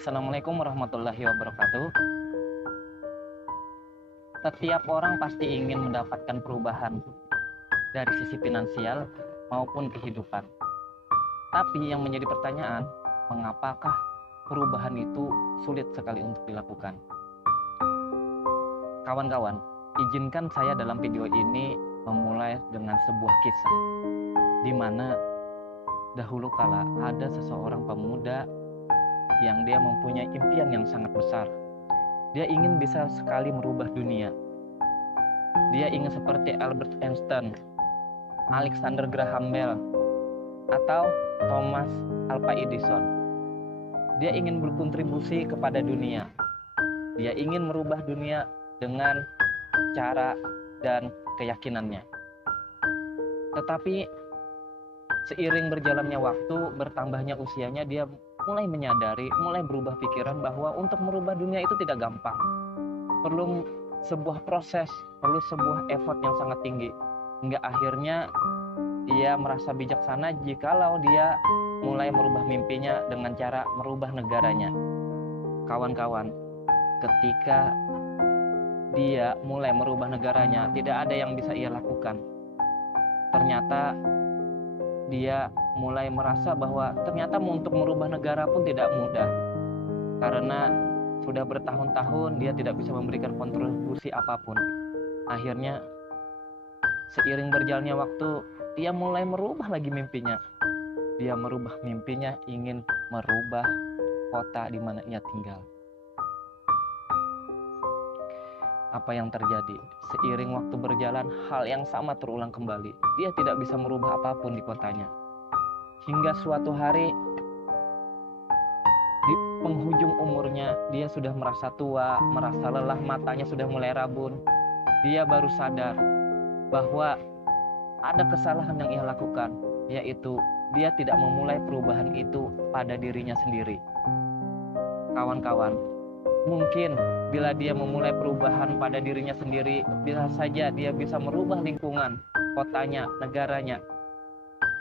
Assalamualaikum warahmatullahi wabarakatuh. Setiap orang pasti ingin mendapatkan perubahan dari sisi finansial maupun kehidupan. Tapi yang menjadi pertanyaan, mengapakah perubahan itu sulit sekali untuk dilakukan? Kawan-kawan, izinkan saya dalam video ini memulai dengan sebuah kisah di mana dahulu kala ada seseorang pemuda yang dia mempunyai impian yang sangat besar. Dia ingin bisa sekali merubah dunia. Dia ingin seperti Albert Einstein, Alexander Graham Bell, atau Thomas Alva Edison. Dia ingin berkontribusi kepada dunia. Dia ingin merubah dunia dengan cara dan keyakinannya. Tetapi seiring berjalannya waktu, bertambahnya usianya, dia mulai menyadari, mulai berubah pikiran bahwa untuk merubah dunia itu tidak gampang. Perlu sebuah proses, perlu sebuah effort yang sangat tinggi. Hingga akhirnya dia merasa bijaksana jikalau dia mulai merubah mimpinya dengan cara merubah negaranya. Kawan-kawan, ketika dia mulai merubah negaranya, tidak ada yang bisa ia lakukan. Ternyata dia mulai merasa bahwa ternyata untuk merubah negara pun tidak mudah. Karena sudah bertahun-tahun dia tidak bisa memberikan kontribusi apapun. Akhirnya seiring berjalannya waktu, dia mulai merubah lagi mimpinya. Dia merubah mimpinya ingin merubah kota di mana ia tinggal. Apa yang terjadi? Seiring waktu berjalan, hal yang sama terulang kembali. Dia tidak bisa merubah apapun di kotanya. Hingga suatu hari, di penghujung umurnya, dia sudah merasa tua, merasa lelah, matanya sudah mulai rabun. Dia baru sadar bahwa ada kesalahan yang ia lakukan, yaitu dia tidak memulai perubahan itu pada dirinya sendiri. Kawan-kawan, mungkin bila dia memulai perubahan pada dirinya sendiri, bisa saja dia bisa merubah lingkungan, kotanya, negaranya,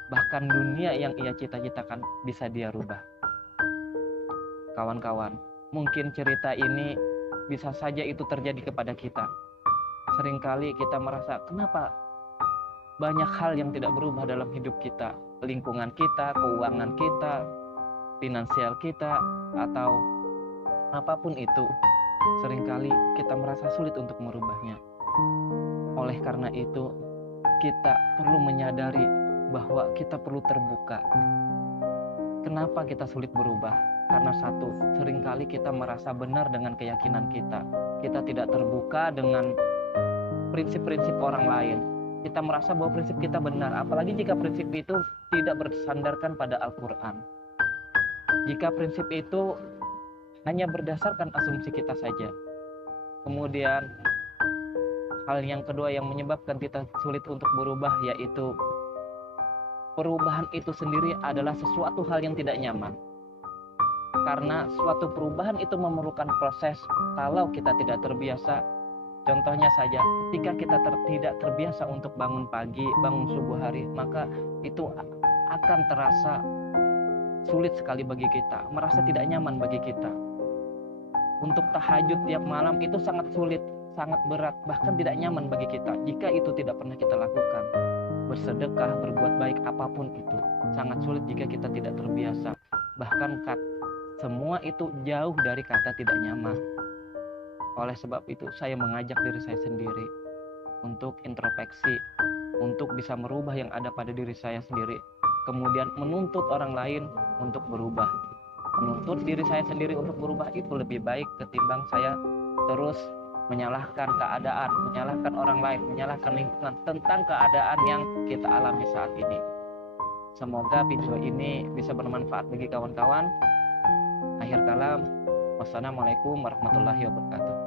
bahkan dunia yang ia cita-citakan bisa dia rubah. Kawan-kawan, mungkin cerita ini bisa saja itu terjadi kepada kita. Seringkali kita merasa, kenapa banyak hal yang tidak berubah dalam hidup kita, lingkungan kita, keuangan kita, finansial kita, atau apapun itu. Seringkali kita merasa sulit untuk merubahnya. Oleh karena itu, kita perlu menyadari bahwa kita perlu terbuka. Kenapa kita sulit berubah? Karena satu, seringkali kita merasa benar dengan keyakinan kita. Kita tidak terbuka dengan prinsip-prinsip orang lain. Kita merasa bahwa prinsip kita benar, apalagi jika prinsip itu tidak bersandarkan pada Al-Quran. Jika prinsip itu hanya berdasarkan asumsi kita saja. Kemudian hal yang kedua yang menyebabkan kita sulit untuk berubah, yaitu perubahan itu sendiri adalah sesuatu hal yang tidak nyaman. Karena suatu perubahan itu memerlukan proses. Kalau kita tidak terbiasa, contohnya saja ketika kita tidak terbiasa untuk bangun pagi, bangun subuh hari, maka itu akan terasa sulit sekali bagi kita, merasa tidak nyaman bagi kita. Untuk tahajud tiap malam itu sangat sulit, sangat berat, bahkan tidak nyaman bagi kita jika itu tidak pernah kita lakukan. Bersedekah, berbuat baik, apapun itu sangat sulit jika kita tidak terbiasa. Bahkan semua itu jauh dari kata tidak nyaman. Oleh sebab itu saya mengajak diri saya sendiri untuk introspeksi, untuk bisa merubah yang ada pada diri saya sendiri, kemudian menuntut orang lain untuk berubah. Menuntut diri saya sendiri untuk berubah itu lebih baik ketimbang saya terus menyalahkan keadaan, menyalahkan orang lain, menyalahkan lingkungan tentang keadaan yang kita alami saat ini. Semoga video ini bisa bermanfaat bagi kawan-kawan. Akhir kalam, wassalamualaikum warahmatullahi wabarakatuh.